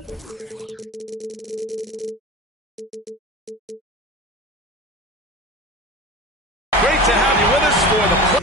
Great to have you with us for the play.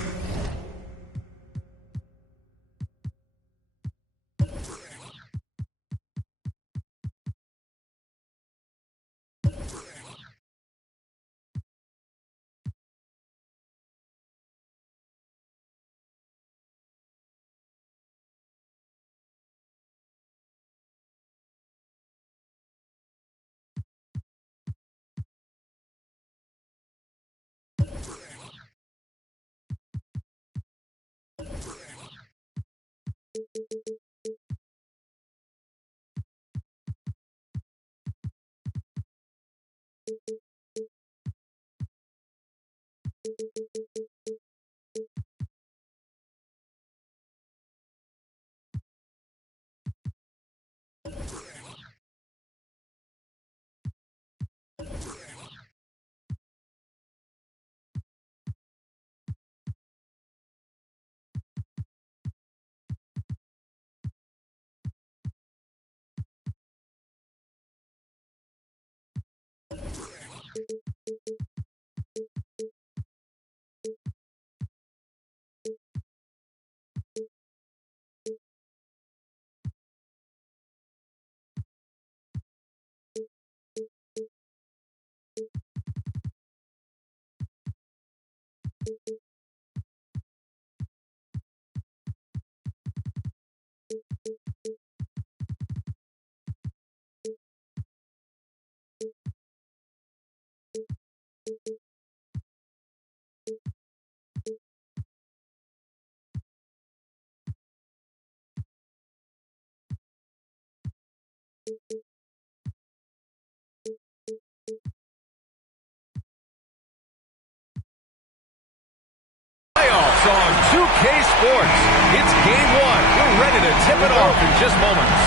Playoffs on 2K Sports. It's game one. We're ready to tip it off in just moments.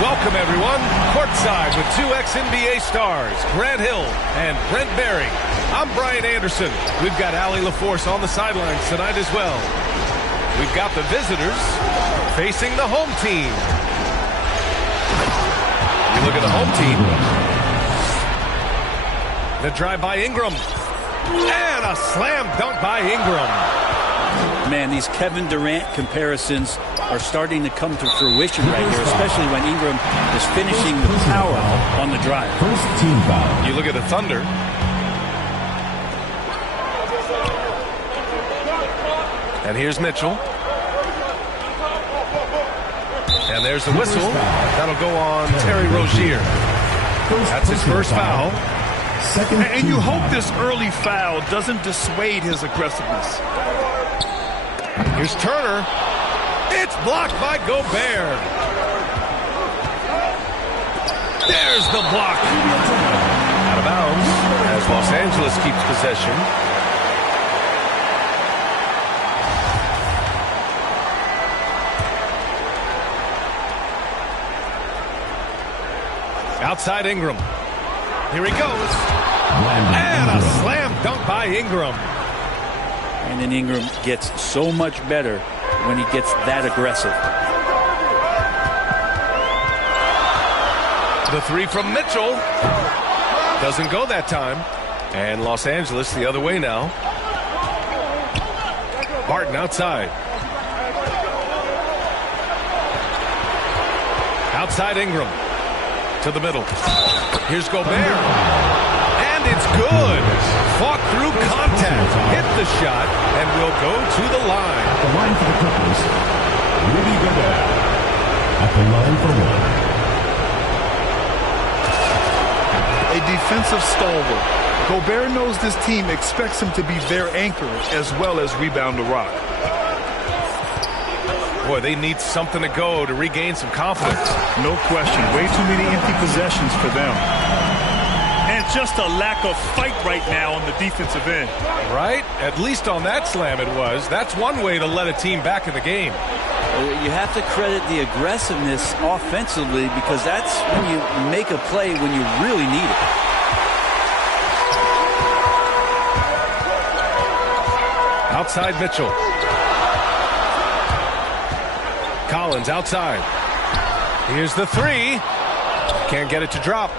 Welcome, everyone. Courtside with two ex-NBA stars, Grant Hill and Brent Berry. I'm Brian Anderson. We've got Allie LaForce on the sidelines tonight as well. We've got the visitors facing the home team. You look at the home team. The drive by Ingram. And a slam dunk by Ingram. Man, these Kevin Durant comparisons are starting to come to fruition right here, especially when Ingram is finishing the power on the drive. First team foul. You look at the Thunder. And here's Mitchell. And there's the whistle. That'll go on Terry Rozier. That's his first foul. And you hope this early foul doesn't dissuade his aggressiveness. Here's Turner. It's blocked by Gobert. There's the block. Out of bounds as Los Angeles keeps possession. Outside Ingram. Here he goes. And a slam dunk by Ingram. And then Ingram gets so much better when he gets that aggressive. The three from Mitchell. Doesn't go that time. And Los Angeles the other way now. Barton outside. Outside Ingram. To the middle. Here's Gobert. And it's good. Fought through contact. Hit the shot. And will go to the line. At the line for the Clippers, Rudy Gobert. At the line for one. A defensive stalwart. Gobert knows this team expects him to be their anchor as well as rebound the rock. Boy, they need something to go to regain some confidence. No question. Way too many empty possessions for them. And just a lack of fight right now on the defensive end. Right? At least on that slam it was. That's one way to let a team back in the game. You have to credit the aggressiveness offensively because that's when you make a play when you really need it. Outside Mitchell. Collins outside. Here's the three. Can't get it to drop.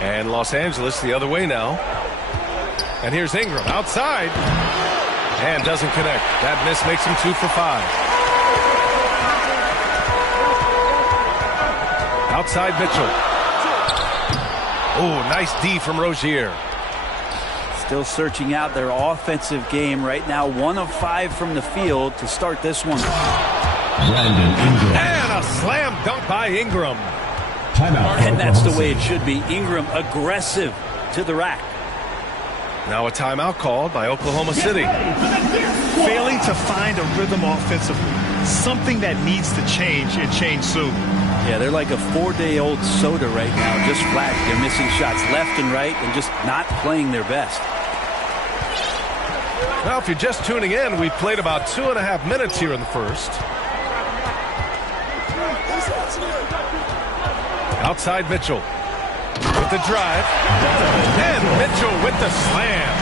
And Los Angeles the other way now. And here's Ingram outside. And doesn't connect. That miss makes him 2 for 5. Outside Mitchell. Oh, nice D from Rozier. Still searching out their offensive game right now. 1 of 5 from the field to start this one. And a slam dunk by Ingram. And that's the way it should be. Ingram aggressive to the rack. Now a timeout called by Oklahoma City. Failing to find a rhythm offensively. Something that needs to change and change soon. Yeah, they're like a 4-day-old soda right now. Just flat. They're missing shots left and right and just not playing their best. Well, if you're just tuning in, we played about 2.5 minutes here in the first. Outside Mitchell with the drive. And Mitchell with the slam.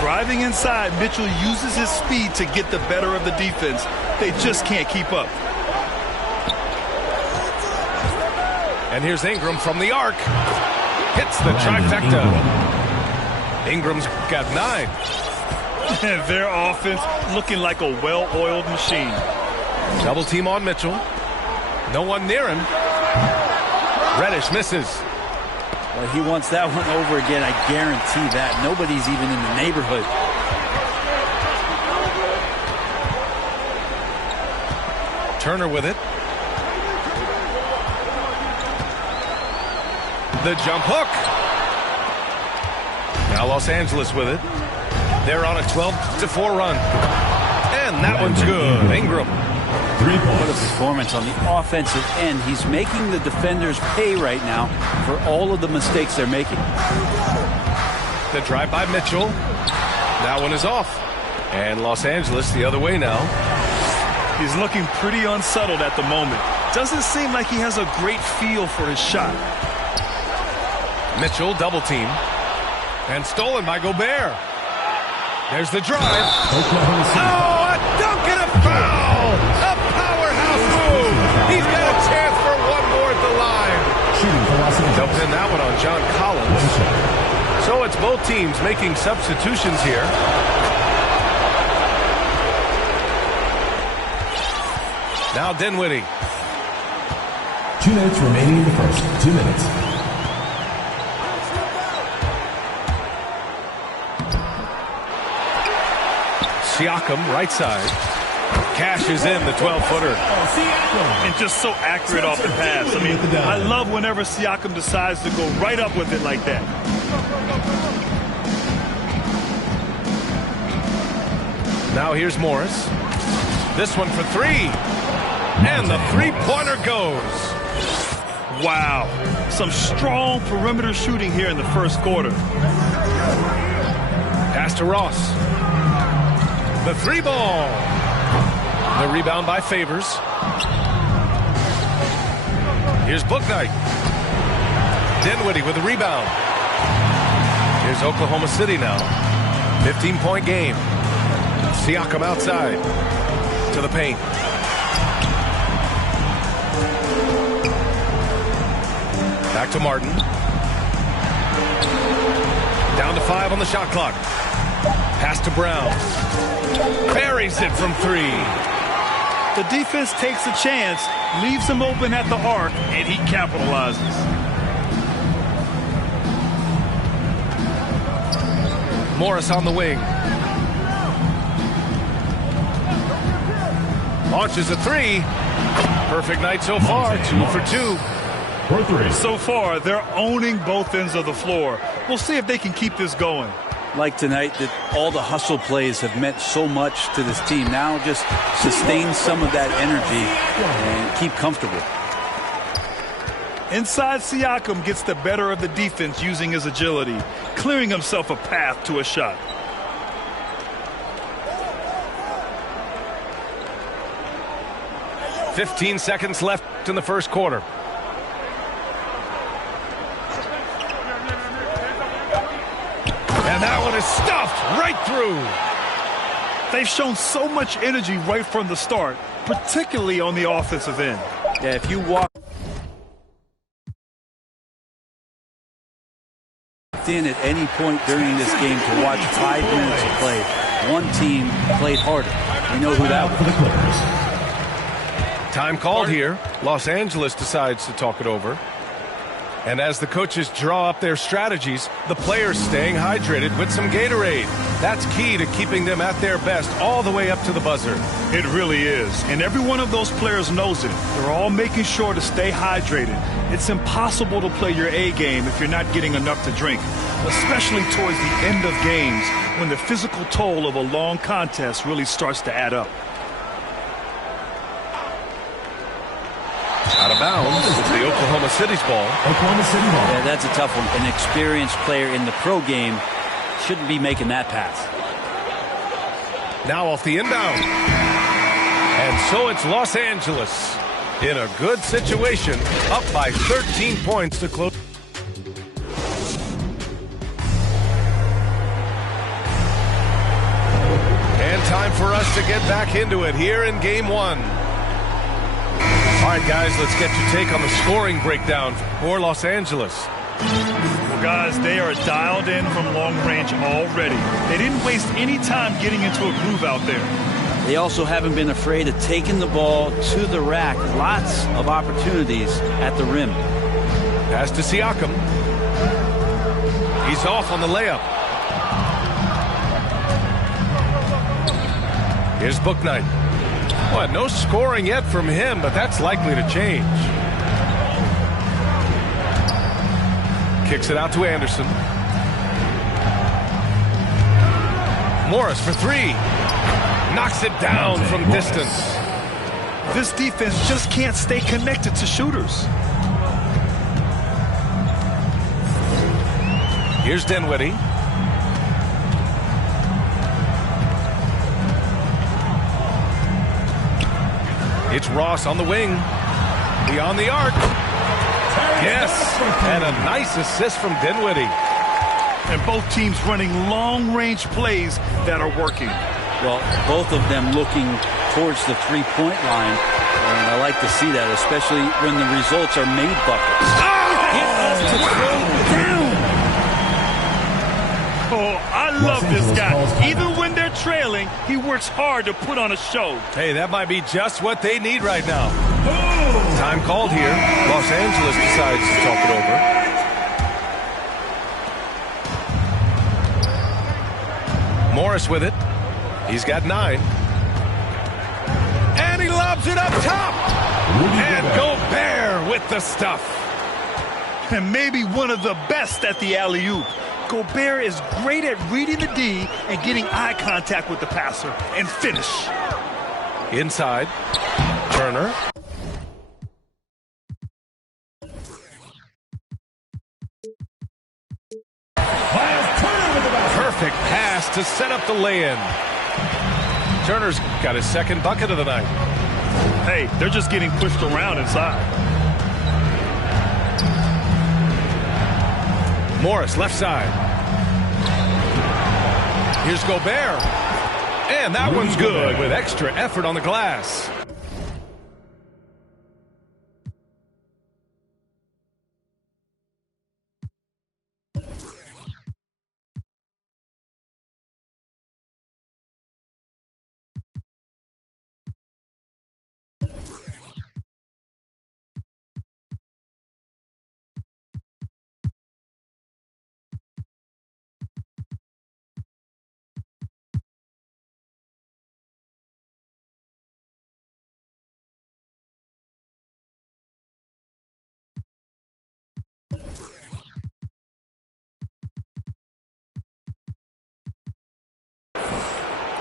Driving inside, Mitchell uses his speed to get the better of the defense. They just can't keep up. And here's Ingram from the arc. Hits the trifecta. Ingram's got 9. And their offense looking like a well-oiled machine. Double team on Mitchell. No one near him. Reddish misses. Well, he wants that one over again. I guarantee that. Nobody's even in the neighborhood. Turner with it. The jump hook. Now Los Angeles with it. They're on a 12-4 run. And that one's good. Ingram. What a performance on the offensive end. He's making the defenders pay right now for all of the mistakes they're making. The drive by Mitchell. That one is off. And Los Angeles the other way now. He's looking pretty unsettled at the moment. Doesn't seem like he has a great feel for his shot. Mitchell double team. And stolen by Gobert. There's the drive. Oh, a dunk and a foul! A powerhouse move! He's got a chance for one more at the line. Dumped in that one on John Collins. So it's both teams making substitutions here. Now Dinwiddie. 2 minutes remaining in the first. 2 minutes. Siakam, right side. Cashes in the 12-footer. And just so accurate off the pass. I mean, I love whenever Siakam decides to go right up with it like that. Now here's Morris. This one for 3. And the three-pointer goes. Wow. Some strong perimeter shooting here in the first quarter. Pass to Ross. The 3-ball. The rebound by Favors. Here's Bouknight. Dinwiddie with the rebound. Here's Oklahoma City now. 15-point game. Siakam outside. To the paint. Back to Martin. Down to 5 on the shot clock. Pass to Brown. Buries it from 3. The defense takes a chance, leaves him open at the arc, and he capitalizes. Morris on the wing. Launches a 3. Perfect night so far. 2 for 2. For 3. So far, they're owning both ends of the floor. We'll see if they can keep this going. Like tonight, that all the hustle plays have meant so much to this team. Now just sustain some of that energy and keep comfortable. Inside, Siakam gets the better of the defense using his agility, clearing himself a path to a shot. "15 seconds left in the first quarter. And that one is stuffed right through. They've shown so much energy right from the start, particularly on the offensive end. Yeah, if you walk locked in at any point during this game to watch 5 minutes of play. One team played harder. We know who that was. Time called here. Los Angeles decides to talk it over. And as the coaches draw up their strategies, the players staying hydrated with some Gatorade. That's key to keeping them at their best all the way up to the buzzer. It really is. And every one of those players knows it. They're all making sure to stay hydrated. It's impossible to play your A game if you're not getting enough to drink, especially towards the end of games when the physical toll of a long contest really starts to add up. Out of bounds, it's the Oklahoma City's ball. Oklahoma City ball. Yeah, that's a tough one. An experienced player in the pro game shouldn't be making that pass. Now off the inbound. And so it's Los Angeles in a good situation, up by 13 points to close. And time for us to get back into it here in game 1. All right, guys, let's get your take on the scoring breakdown for Los Angeles. Well, guys, they are dialed in from long range already. They didn't waste any time getting into a groove out there. They also haven't been afraid of taking the ball to the rack. Lots of opportunities at the rim. Pass to Siakam. He's off on the layup. Here's Bouknight. Well, no scoring yet from him, but that's likely to change. Kicks it out to Anderson. Morris for 3. Knocks it down from distance. This defense just can't stay connected to shooters. Here's Dinwiddie. It's Ross on the wing. Beyond the arc. Yes, and a nice assist from Dinwiddie. And both teams running long-range plays that are working. Well, both of them looking towards the three-point line. And I like to see that, especially when the results are made buckets. To throw down. Oh, I love this guy. Even when they're trailing, he works hard to put on a show. Hey, that might be just what they need right now. Time called here. Los Angeles decides to talk it over. Morris with it. He's got 9. And he lobs it up top. And Gobert with the stuff. And maybe one of the best at the alley-oop. Gobert is great at reading the D and getting eye contact with the passer and finish. Inside. Turner. Perfect pass to set up the lay-in. Turner's got his second bucket of the night. Hey, they're just getting pushed around inside. Morris, left side. Here's Gobert. And that one's good with extra effort on the glass.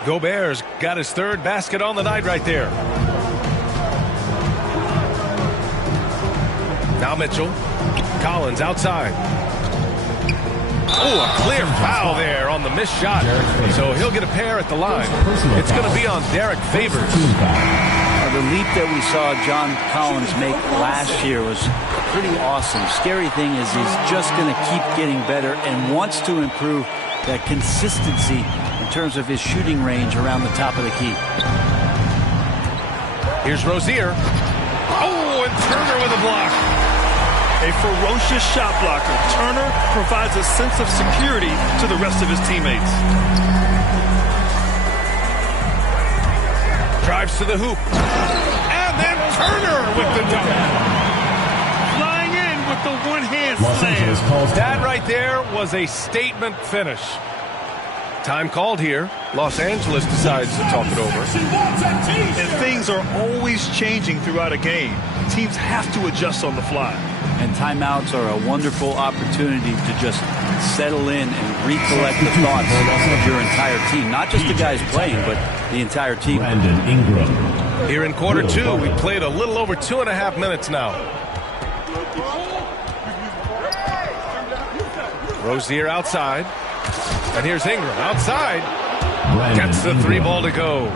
Gobert's got his 3rd basket on the night right there. Now Mitchell. Collins outside. Oh, a clear foul there on the missed shot. So he'll get a pair at the line. It's going to be on Derek Favors. The leap that we saw John Collins make last year was pretty awesome. Scary thing is he's just going to keep getting better and wants to improve that consistency in terms of his shooting range around the top of the key. Here's Rozier. Oh, and Turner with a block. A ferocious shot blocker, Turner provides a sense of security to the rest of his teammates. Drives to the hoop. And then Turner with the dunk. Flying in with the one-hand Los Angeles slam. calls That right there was a statement finish. Time called here. Los Angeles decides to talk it over. And things are always changing throughout a game. Teams have to adjust on the fly. And timeouts are a wonderful opportunity to just settle in and recollect the thoughts of your entire team. Not just the guys playing, but the entire team. Brandon Ingram. Here in quarter two, we played a little over 2.5 minutes now. Rozier outside. And here's Ingram outside. Gets the three ball to go.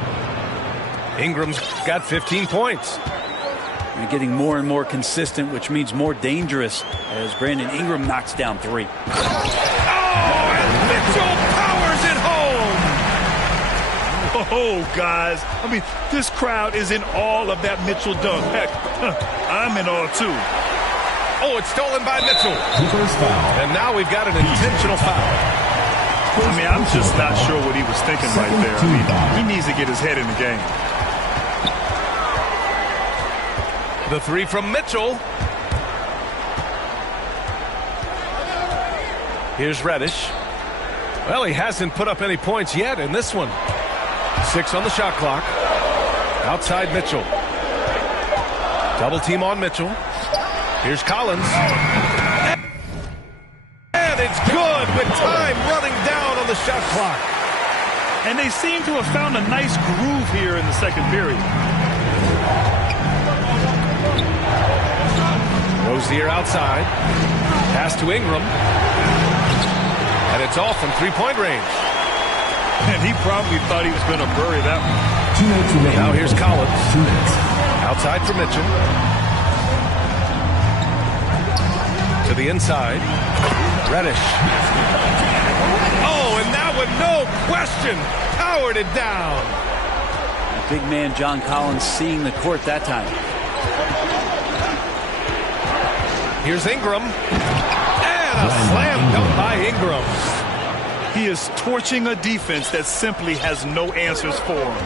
Ingram's got 15 points. You're getting more and more consistent, which means more dangerous as Brandon Ingram knocks down three. Oh, and Mitchell powers it home. Oh, guys. I mean, this crowd is in awe of that Mitchell dunk. Heck, I'm in awe, too. Oh, it's stolen by Mitchell. First foul. And now we've got an intentional foul. I mean, I'm just not sure what he was thinking right there. I mean, he needs to get his head in the game. The three from Mitchell. Here's Reddish. Well, he hasn't put up any points yet in this one. 6 on the shot clock. Outside Mitchell. Double team on Mitchell. Here's Collins. And it's good with time running down on the shot clock. And they seem to have found a nice groove here in the second period. Rozier outside. Pass to Ingram. And it's off from three-point range. And he probably thought he was going to bury that one. Now here's Collins. Outside for Mitchell. To the inside. Reddish. Oh, and that one, no question, powered it down. Big man John Collins seeing the court that time. Here's Ingram. And a slam dunk by Ingram. He is torching a defense that simply has no answers for him.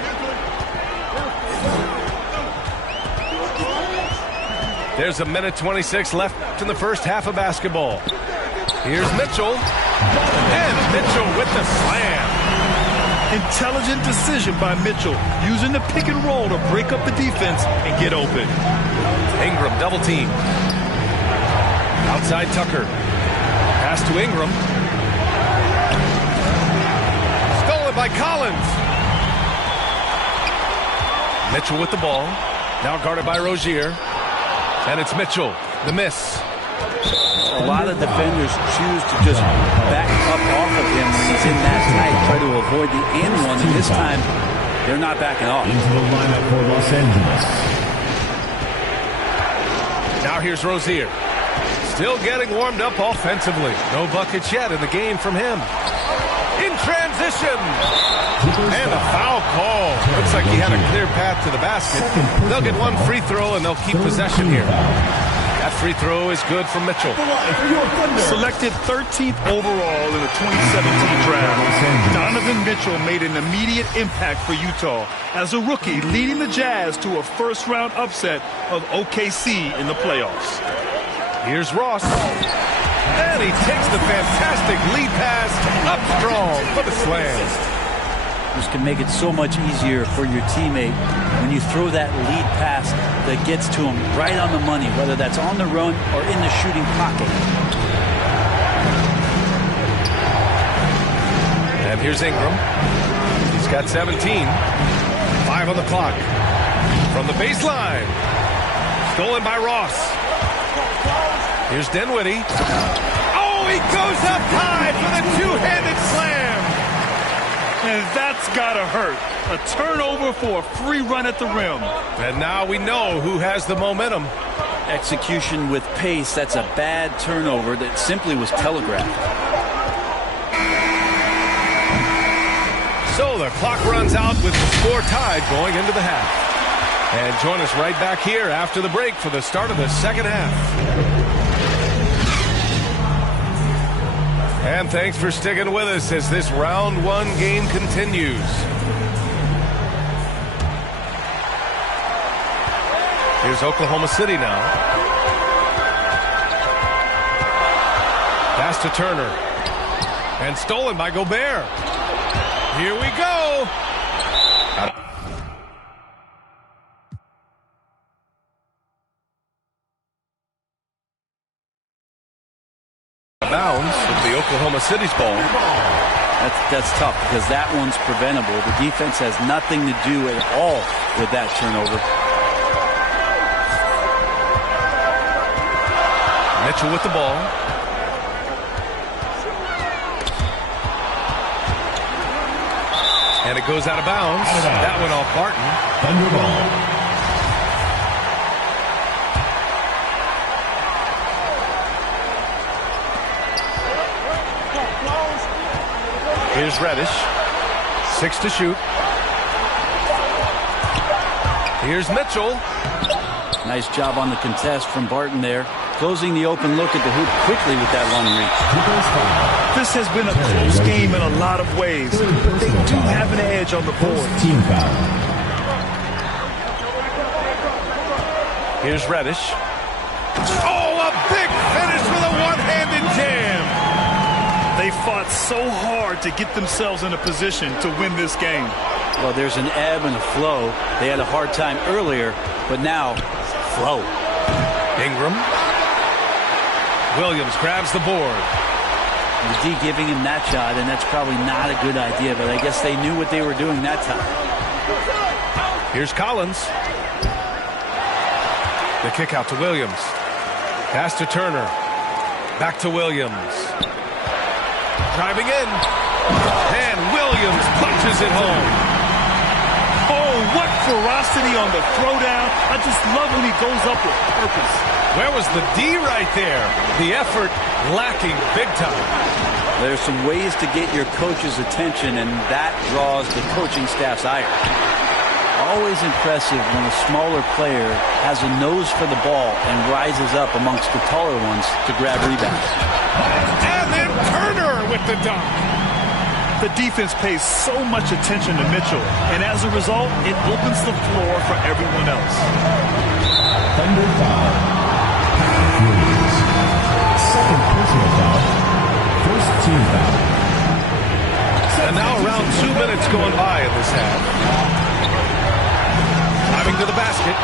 There's a minute 26 left in the first half of basketball. Here's Mitchell. And Mitchell with the slam. Intelligent decision by Mitchell, using the pick and roll to break up the defense and get open. Ingram double team. Outside Tucker. Pass to Ingram. Stolen by Collins. Mitchell with the ball. Now guarded by Rozier. And it's Mitchell. The miss. A lot of defenders choose to just back up off of him when he's in that tight, try to avoid the and one, and this time they're not backing off. Into the lineup for Los Angeles. Now here's Rozier. Still getting warmed up offensively. No buckets yet in the game from him. In transition. And a foul call. Looks like he had a clear path to the basket. They'll get one free throw and they'll keep possession here. That free throw is good from Mitchell. Selected 13th overall in the 2017 draft, Donovan Mitchell made an immediate impact for Utah as a rookie, leading the Jazz to a first-round upset of OKC in the playoffs. Here's Ross. And he takes the fantastic lead pass up strong for the slam. This can make it so much easier for your teammate when you throw that lead pass that gets to him right on the money, whether that's on the run or in the shooting pocket. And here's Ingram. He's got 17. 5 on the clock. From the baseline. Stolen by Ross. Here's Dinwiddie. Oh, he goes up high for the two-handed slam. And that's got to hurt. A turnover for a free run at the rim. And now we know who has the momentum. Execution with pace, that's a bad turnover that simply was telegraphed. So the clock runs out with the score tied going into the half. And join us right back here after the break for the start of the second half. And thanks for sticking with us as this round one game continues. Here's Oklahoma City now. Pass to Turner. And stolen by Gobert. Here we go. Bounds of the Oklahoma City's ball. That's tough because that one's preventable. The defense has nothing to do at all with that turnover. Mitchell with the ball. And it goes out of bounds. That went off Barton. Thunder ball. Here's Reddish. 6 to shoot. Here's Mitchell. Nice job on the contest from Barton there. Closing the open look at the hoop quickly with that long reach. This has been a close game in a lot of ways, but they do have an edge on the board. Team foul. Here's Reddish. Oh, a big finish with a one-handed jam. They fought so hard to get themselves in a position to win this game. Well, there's an ebb and a flow. They had a hard time earlier, but now, flow. Ingram. Williams grabs the board. The D giving him that shot, and that's probably not a good idea, but I guess they knew what they were doing that time. Here's Collins. The kick out to Williams. Pass to Turner. Back to Williams. Driving in. And Williams punches it home. Oh, what ferocity on the throwdown. I just love when he goes up with purpose. Where was the D right there? The effort lacking big time. There's some ways to get your coach's attention, and that draws the coaching staff's ire. Always impressive when a smaller player has a nose for the ball and rises up amongst the taller ones to grab rebounds. And then Turner with the dunk. The defense pays so much attention to Mitchell, and as a result, it opens the floor for everyone else. Thunder foul. Second personal foul. First team foul. And now around 2 minutes going by in this half. Driving to the basket.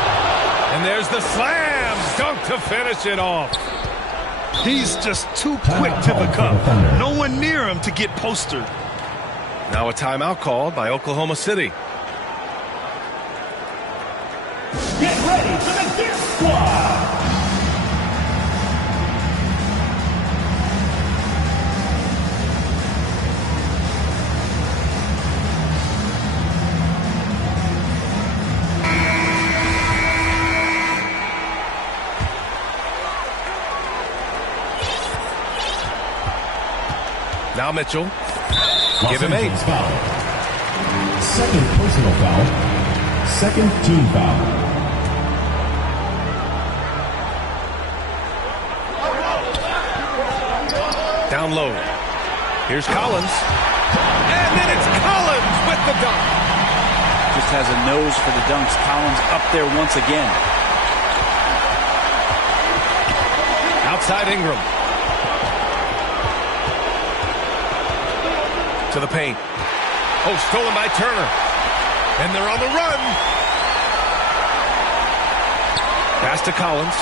And there's the slam dunk to finish it off. He's just too quick to the cup. No one near him to get postered. Now a timeout called by Oklahoma City. Get ready for the Gear Squad. Now Mitchell. Give him 8. Foul. Second personal foul. Second team foul. Down low. Here's Collins. And then it's Collins with the dunk. Just has a nose for the dunks. Collins up there once again. Outside Ingram. To the paint. Oh, stolen by Turner. And they're on the run. Pass to Collins.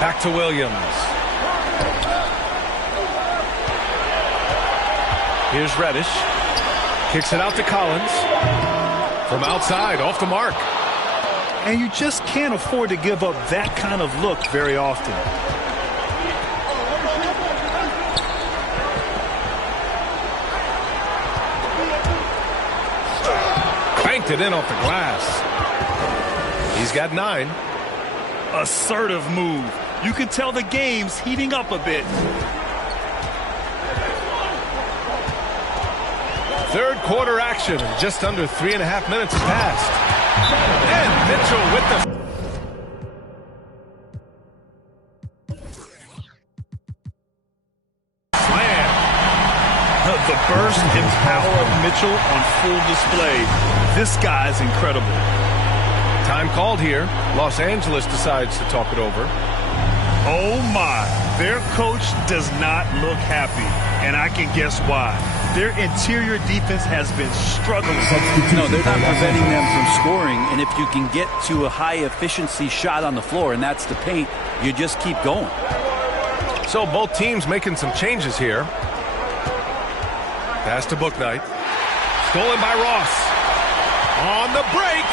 Back to Williams. Here's Reddish. Kicks it out to Collins. From outside, off the mark. And you just can't afford to give up that kind of look very often. Banked it in off the glass. He's got 9. Assertive move. You can tell the game's heating up a bit. Third quarter action. Just under 3.5 minutes has passed. And Mitchell with the... burst and power of Mitchell on full display. This guy is incredible. Time called here. Los Angeles decides to talk it over. Oh, my. Their coach does not look happy, and I can guess why. Their interior defense has been struggling. No, they're not preventing them from scoring, and if you can get to a high-efficiency shot on the floor, and that's the paint, you just keep going. So both teams making some changes here. Pass to Bouknight. Stolen by Ross. On the break.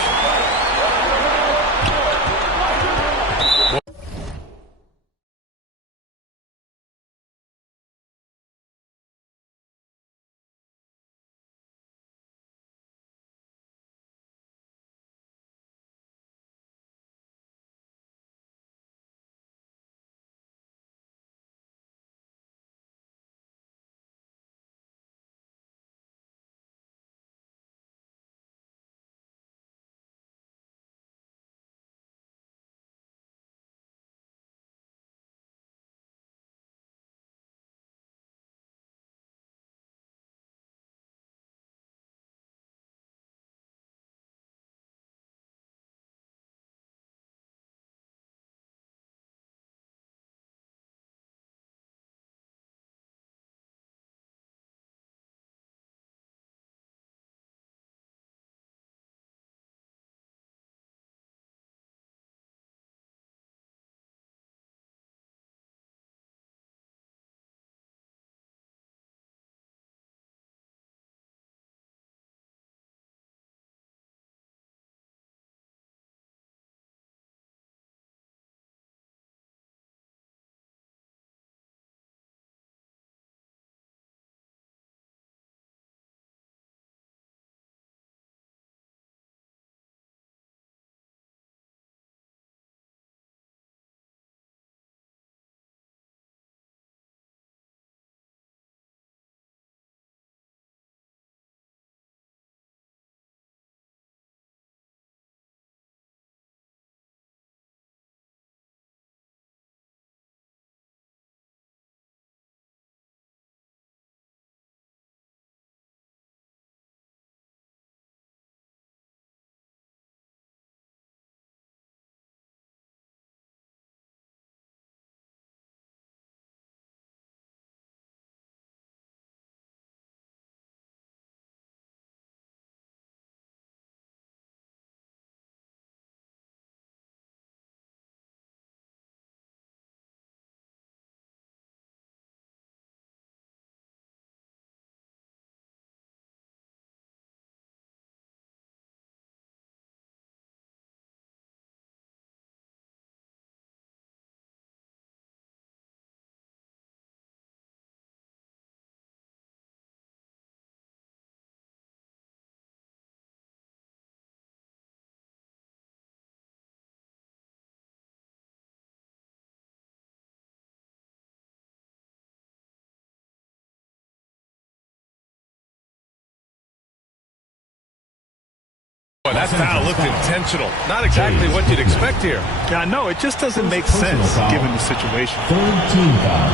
Boy, that foul looked intentional. Not exactly what you'd expect here. Yeah, I know. It just doesn't make sense given the situation. Third team foul.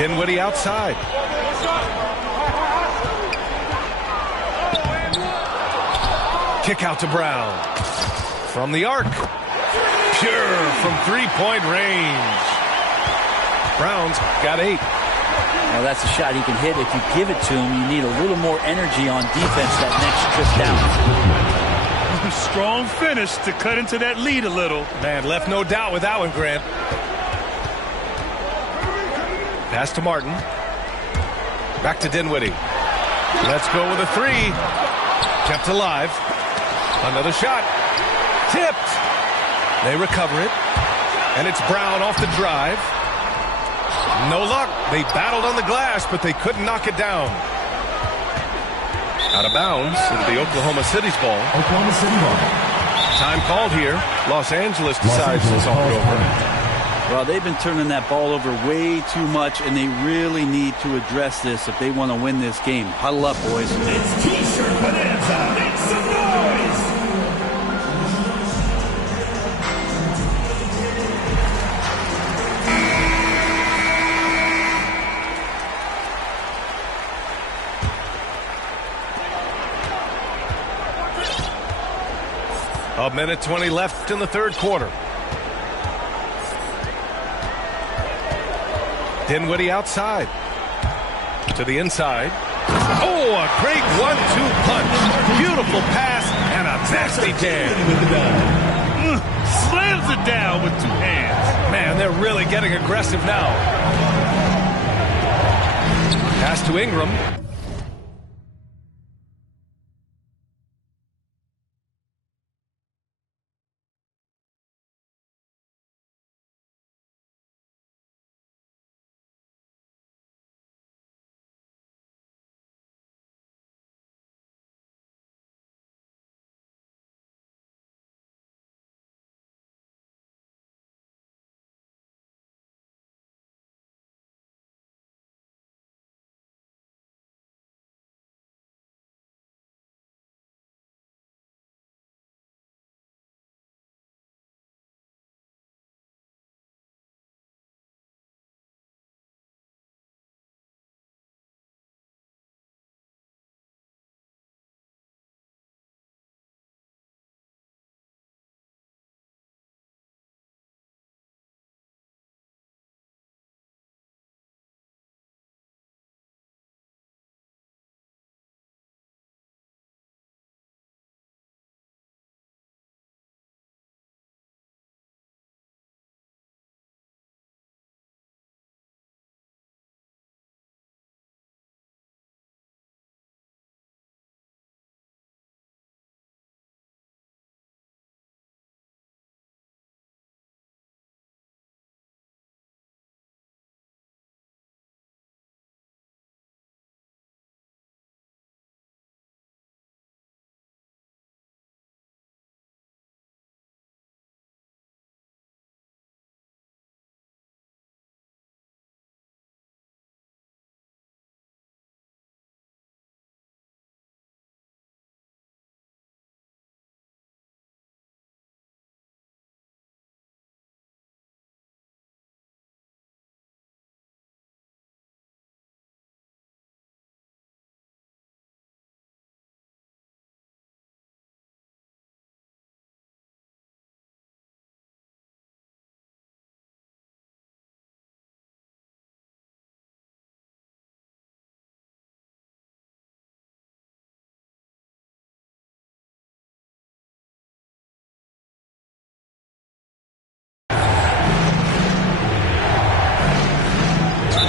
Dinwiddie outside. Kick out to Brown. From the arc. Pure from three-point range. Brown's got 8. Well, that's a shot he can hit. If you give it to him, you need a little more energy on defense that next trip down. Strong finish to cut into that lead a little. Man, left no doubt with that one, Grant. Pass to Martin. Back to Dinwiddie. Let's go with a 3. Kept alive. Another shot. Tipped. They recover it. And it's Brown off the drive. No luck. They battled on the glass, but they couldn't knock it down. Out of bounds. It'll be Oklahoma City's ball. Oklahoma City ball. Time called here. Los Angeles decides to talk it over. Well, they've been turning that ball over way too much, and they really need to address this if they want to win this game. Huddle up, boys. It's T-shirt bonanza. Make some noise. A minute 20 left in the third quarter. Dinwiddie outside. To the inside. Oh, a great 1-2 punch. Beautiful pass and a nasty jam. Slams it down with two hands. Man, they're really getting aggressive now. Pass to Ingram.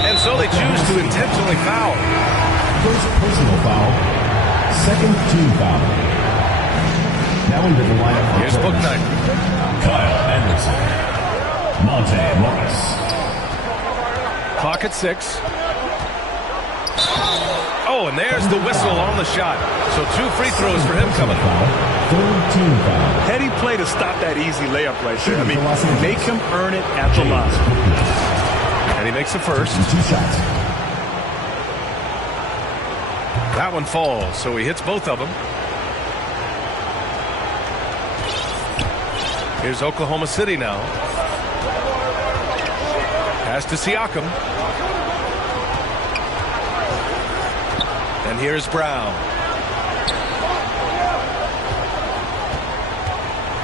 And so they choose to intentionally foul. First personal foul. Second team foul. Now into the lineup. Here's Bouknight. Kyle Anderson. Monte Morris. Clock at 6. Oh, and there's the whistle on the shot. So 2 free throws for him coming. Third team foul. Heady play to stop that easy layup right there. I mean, make him earn it at the line. And he makes the first. 2 shots. That one falls, so he hits both of them. Here's Oklahoma City now. Pass to Siakam. And here's Brown.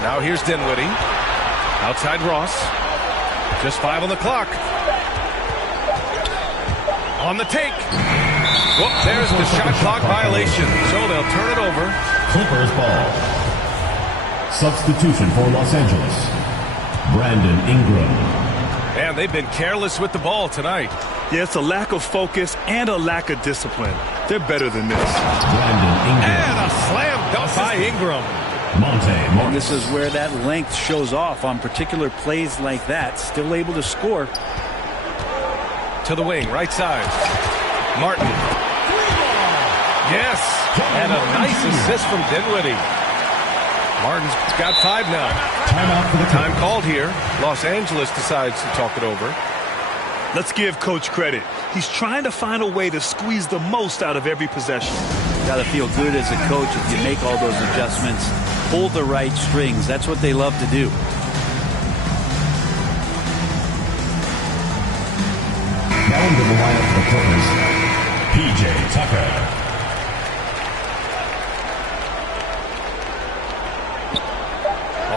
Now here's Dinwiddie. Outside Ross. Just 5 on the clock. On the take. Whoop, there's the shot clock violation. So they'll turn it over. Clippers ball. Substitution for Los Angeles. Brandon Ingram. And they've been careless with the ball tonight. Yeah, it's a lack of focus and a lack of discipline. They're better than this. Brandon Ingram. And a slam dunk by Ingram. Monte Morris. And this is where that length shows off on particular plays like that. Still able to score. To the wing, right side. Martin. Yes. And a nice assist from Dinwiddie. Martin's got 5 now. Timeout for the Time called here. Los Angeles decides to talk it over. Let's give Coach credit. He's trying to find a way to squeeze the most out of every possession. Got to feel good as a coach if you make all those adjustments. Pull the right strings. That's what they love to do. Now into the lineup for the Clippers. PJ Tucker.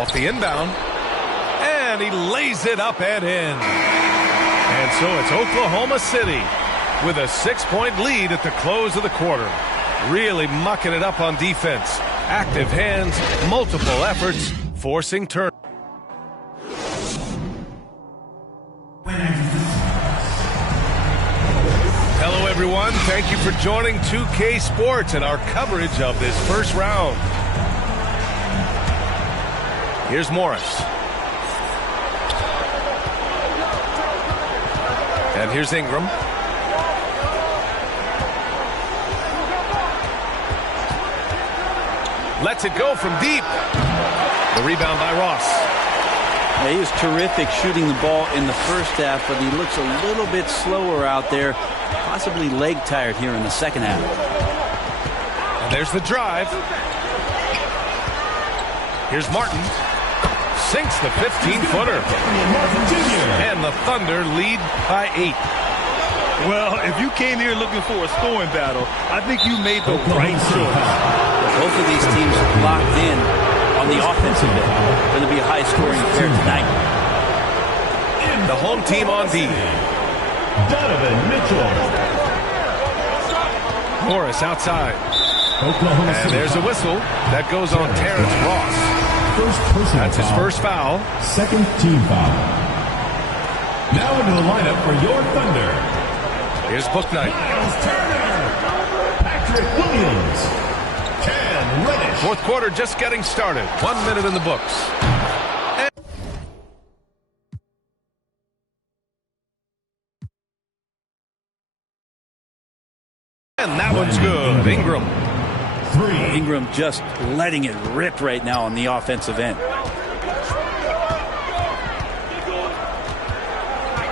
Off the inbound. And he lays it up and in. And so it's Oklahoma City with a 6-point lead at the close of the quarter. Really mucking it up on defense. Active hands, multiple efforts, forcing turn. Hello, everyone. Thank you for joining 2K Sports and our coverage of this first round. Here's Morris. And here's Ingram. Lets it go from deep. The rebound by Ross. Yeah, he was terrific shooting the ball in the first half, but he looks a little bit slower out there, possibly leg tired here in the second half. And there's the drive. Here's Martin. Sinks the 15-footer. And the Thunder lead by 8. Well, if you came here looking for a scoring battle, I think you made the right choice. Both of these teams locked in on the offensive end. Going to be a high-scoring affair tonight. The home team on D. Donovan Mitchell. Morris outside. Oklahoma And City. there's a whistle. That goes on Terrence Ross. First personal That's his foul. first foul. Second team foul. Now into the lineup for your Thunder. Here's Bouknight. Miles Turner. Patrick Williams. Cam Reddish. Fourth quarter just getting started. 1 minute in the books. And that one's good. Ingram. Ingram just letting it rip right now on the offensive end.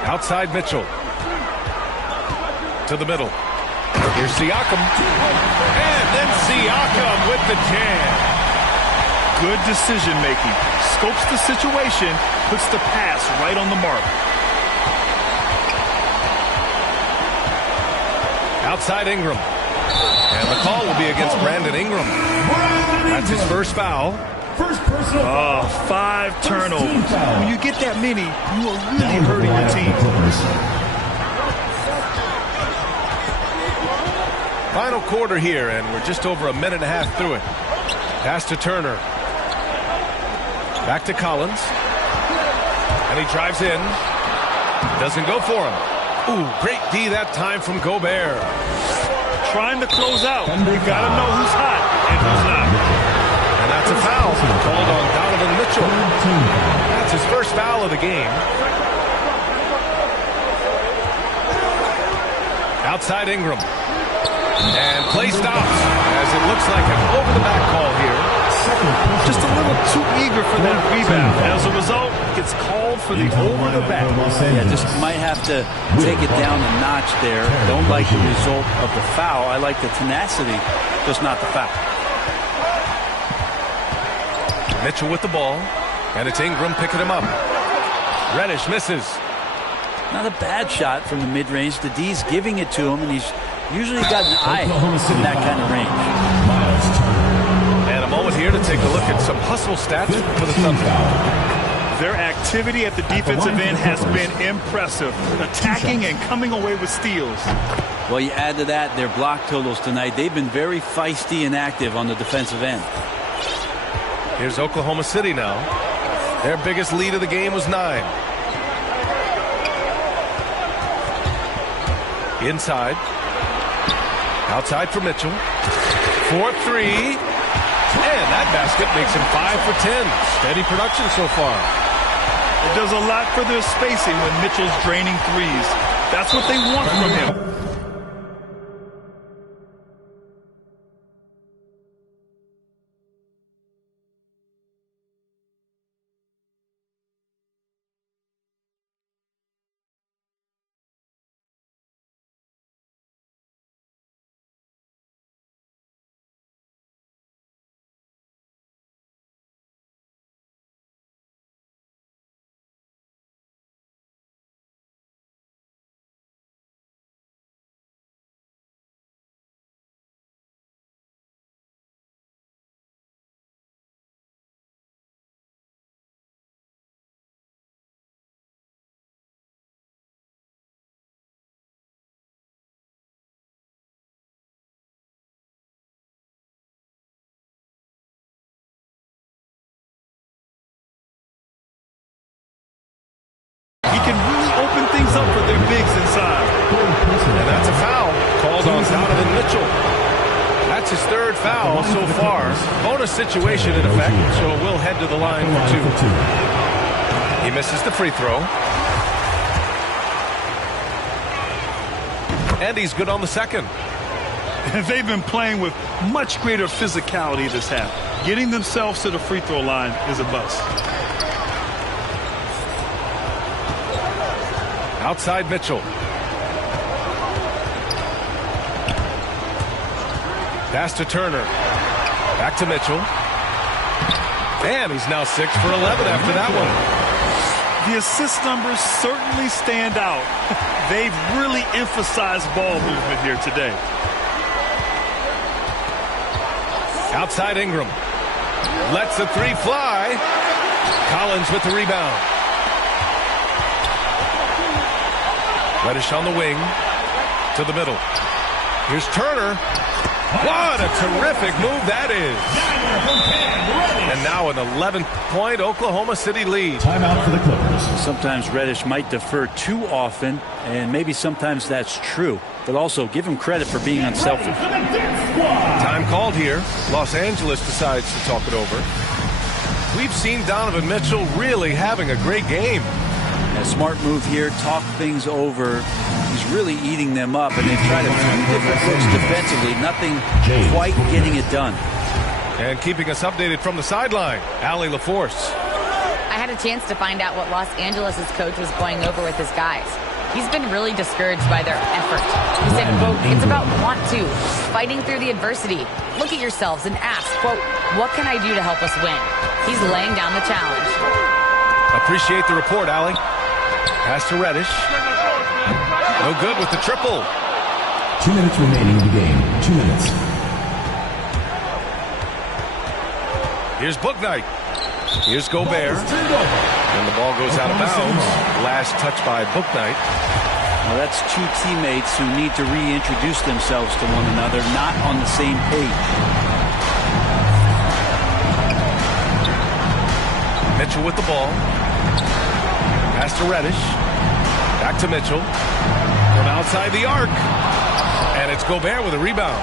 Outside Mitchell. To the middle. Here's Siakam. And then Siakam with the jam. Good decision making. Scopes the situation, puts the pass right on the mark. Outside Ingram. And the call will be against Brandon Ingram. That's his first foul. First personal foul. 5 turnovers. team foul. When you get that many, you are really Down to the hurting your lineup for team. Clippers. Final quarter here, and we're just over a minute and a half through it. Pass to Turner. Back to Collins. And he drives in. Doesn't go for him. Ooh, great D that time from Gobert. Trying to close out. You got to know who's hot and who's not. And that's a foul called on Donovan Mitchell. That's his first foul of the game. Outside Ingram. And play stops as it looks like an over-the-back call here. Just a little too eager for that rebound. As a result, gets called for the over-the-back. Yeah, just might have to take it down a notch there. Don't like the result of the foul. I like the tenacity, just not the foul. Mitchell with the ball. And it's Ingram picking him up. Reddish misses. Not a bad shot from the mid-range. The D's giving it to him, and he's usually got an eye in that kind of range. Miles Turner. And a moment here to take a look at some hustle stats for the Team Thunder. foul. Their activity at the defensive end has been impressive. Attacking and coming away with steals. Well, you add to that their block totals tonight. They've been very feisty and active on the defensive end. Here's Oklahoma City now. Their biggest lead of the game was 9. Inside. Outside for Mitchell. 4-3. And that basket makes him 5 for 10. Steady production so far. It does a lot for their spacing when Mitchell's draining threes. That's what they want from him. He can really open things up for their bigs inside. And that's a foul called on Donovan Mitchell. That's his third foul so far. Bonus situation in effect, so we'll head to the line for two. He misses the free throw. And he's good on the second. And they've been playing with much greater physicality this half. Getting themselves to the free throw line is a bust. Outside Mitchell. Pass to Turner. Back to Mitchell. And he's now 6 for 11 after that one. The assist numbers certainly stand out. They've really emphasized ball movement here today. Outside Ingram. Lets the three fly. Collins with the rebound. Reddish on the wing. To the middle. Here's Turner. What a terrific move that is. And now an 11-point Oklahoma City lead. Timeout for the Clippers. Sometimes Reddish might defer too often, and maybe sometimes that's true. But also give him credit for being unselfish. Time called here. Los Angeles decides to talk it over. We've seen Donovan Mitchell really having a great game. A smart move here, talk things over. He's really eating them up, and they've tried a few different looks defensively. Nothing quite getting it done. And keeping us updated from the sideline, Allie LaForce. I had a chance to find out what Los Angeles' coach was going over with his guys. He's been really discouraged by their effort. He said, quote, it's about want to, fighting through the adversity. Look at yourselves and ask, quote, what can I do to help us win? He's laying down the challenge. Appreciate the report, Allie. Pass to Reddish. No good with the triple. 2 minutes remaining in the game. 2 minutes. Here's Bouknight. Here's Gobert. And the ball goes out of bounds. Last touch by Bouknight. Well, that's two teammates who need to reintroduce themselves to one another, not on the same page. Mitchell with the ball. Pass to Reddish. Back to Mitchell. From outside the arc. And it's Gobert with a rebound.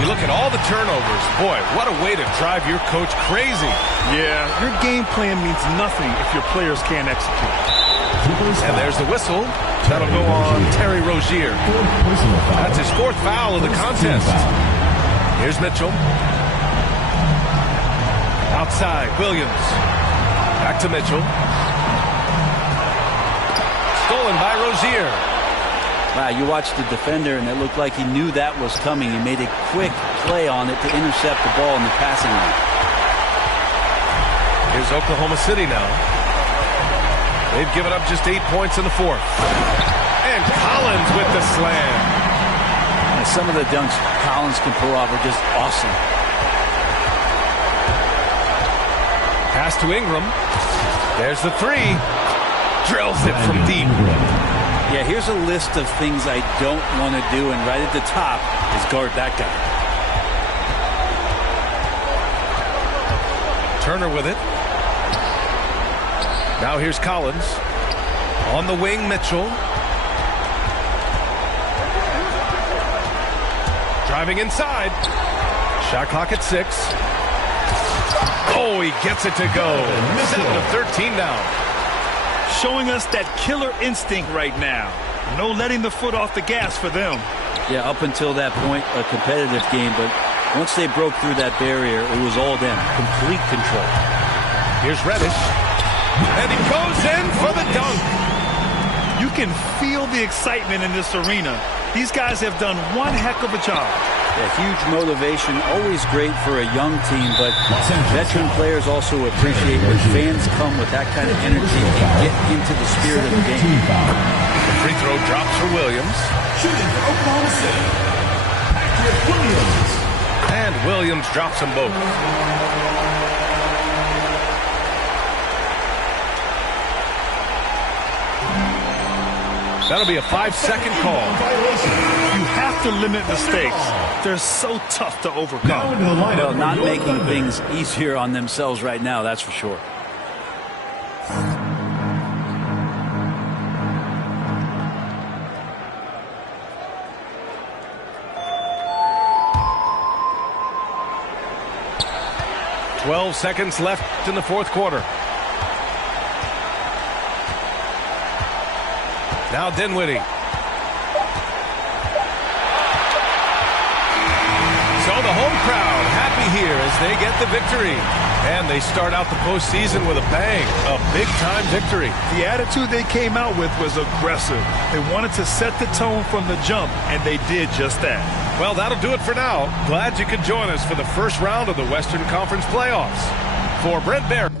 You look at all the turnovers. Boy, what a way to drive your coach crazy. Yeah, your game plan means nothing if your players can't execute. And there's the whistle. That'll go on Terry Rozier. That's his fourth foul of the contest. Here's Mitchell. Outside, Williams. Back to Mitchell. Stolen by Rozier. Wow, you watched the defender, and it looked like he knew that was coming. He made a quick play on it to intercept the ball in the passing lane. Here's Oklahoma City now. They've given up just 8 points in the fourth. And Collins with the slam. And some of the dunks Collins can pull off are just awesome. Pass to Ingram. There's the three. Drills it from deep. Yeah, here's a list of things I don't want to do, and right at the top is guard that guy. Turner with it. Now here's Collins. On the wing, Mitchell. Driving inside. Shot clock at 6. Oh, he gets it to go. 7 of 13 now. Showing us that killer instinct right now. No letting the foot off the gas for them. Yeah, up until that point, a competitive game, but once they broke through that barrier, it was all them. Complete control. Here's Reddish. And he goes in for the dunk. You can feel the excitement in this arena. These guys have done one heck of a job. Yeah, huge motivation, always great for a young team, but veteran players also appreciate when fans come with that kind of energy and get into the spirit of the game. The free throw drops for Williams. Shooting for Oklahoma City, Patrick Williams. And Williams drops them both. That'll be a 5-second call. You have to limit mistakes. They're so tough to overcome. Well, not making things easier on themselves right now, that's for sure. 12 seconds left in the fourth quarter. Now Dinwiddie. So the home crowd happy here as they get the victory. And they start out the postseason with a bang, a big-time victory. The attitude they came out with was aggressive. They wanted to set the tone from the jump, and they did just that. Well, that'll do it for now. Glad you could join us for the first round of the Western Conference playoffs. For Brent Barry.